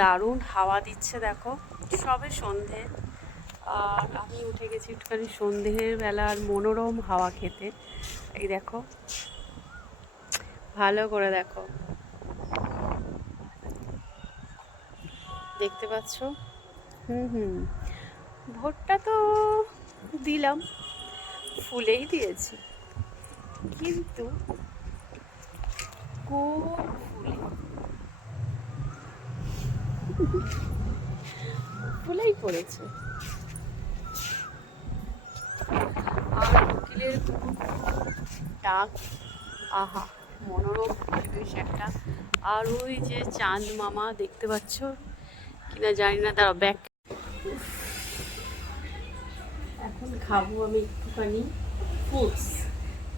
দারুণ হাওয়া দিচ্ছে দেখো, সবে সন্ধে আর আমি উঠে গেছি একটুখানি সন্ধের বেলার মনোরম হাওয়া খেতে। এই দেখো, ভালো করে দেখো, দেখতে পাচ্ছ? ভোটটা তো দিলাম, ফুলেই দিয়েছি, কিন্তু কোন ফুলে? ফুলেই পড়েছে। আর কোকিলের ডাক, আহা মনোরম পরিবেশ একটা। আর ওই যে চাঁদ মামা দেখতে পাচ্ছ কিনা জানি না, তারা ব্যাক। এখন খাবো আমি একটুখানি ফ্রুটস।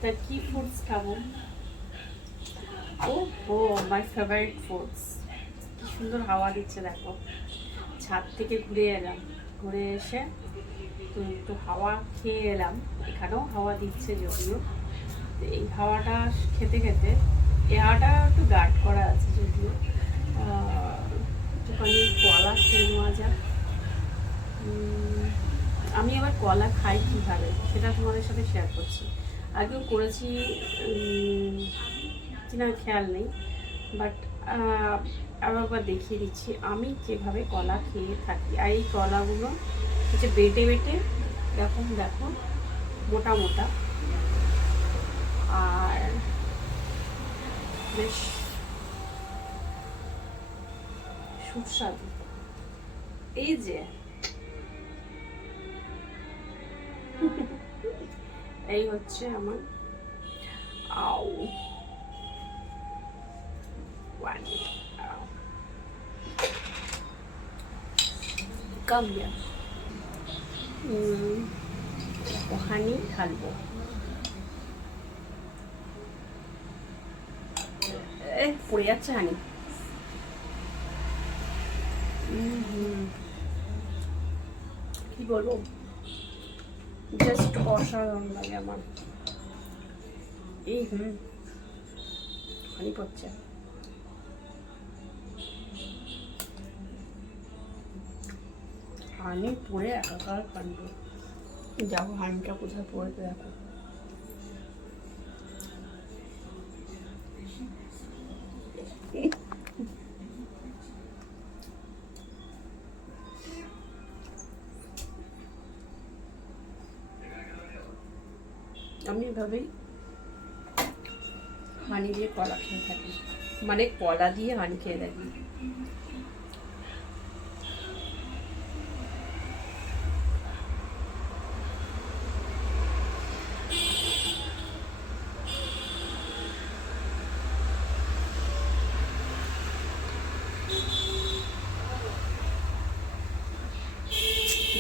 তা কি ফ্রুটস খাবো? ও মাই ফেভারিট ফ্রুটস। কি সুন্দর হাওয়া দিচ্ছে দেখো, ছাদ থেকে ঘুরে এলাম, ঘুরে এসে তো একটু হাওয়া খেয়ে এলাম। এখানেও হাওয়া দিচ্ছে যদিও, এই হাওয়াটা খেতে খেতে, এই হাওয়াটা একটু গার্ড করা আছে যদিও, একটুখানি কলা খেয়ে নেওয়া যাক। আমি আবার কলা খাই কীভাবে সেটা তোমাদের সাথে শেয়ার করছি। আগেও করেছি কিনা খেয়াল নেই, বাট আবার দেখিয়ে দিচ্ছি আমি যেভাবে কলা খেয়ে থাকি। আর এই কলাগুলো হচ্ছে বেটে বেটে এরকম দেখো মোটা মোটা, আর বেশ সুস্বাদু। এই যে এই হচ্ছে আমার আউ কামিয়া হানি ঢালবো। পড়ে যাচ্ছে হানি। কি বলবো, জাস্ট অসাধারণ লাগে আমার। এই হানি পড়ছে। হানি পড়ে একাকার কাণ্ড। যাবো হানিটা কোথায় পড়েছে দেখো। আমি এভাবেই হানি দিয়ে কলা খেয়ে থাকি, মানে কলা দিয়ে হানি খেয়ে থাকি।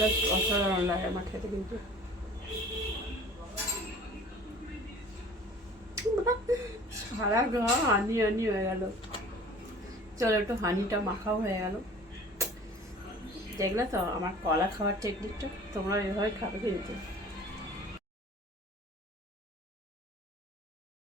জাস্ট অসাধারণ লাগে আমার খেতে, কিন্তু সারা গা হানি হানি হয়ে গেল। চলো একটু হানিটা মাখাও হয়ে গেল। দেখলে তো আমার কলা খাওয়ার টেকনিকটা, তোমরা এভাবে খাবে কিন্তু।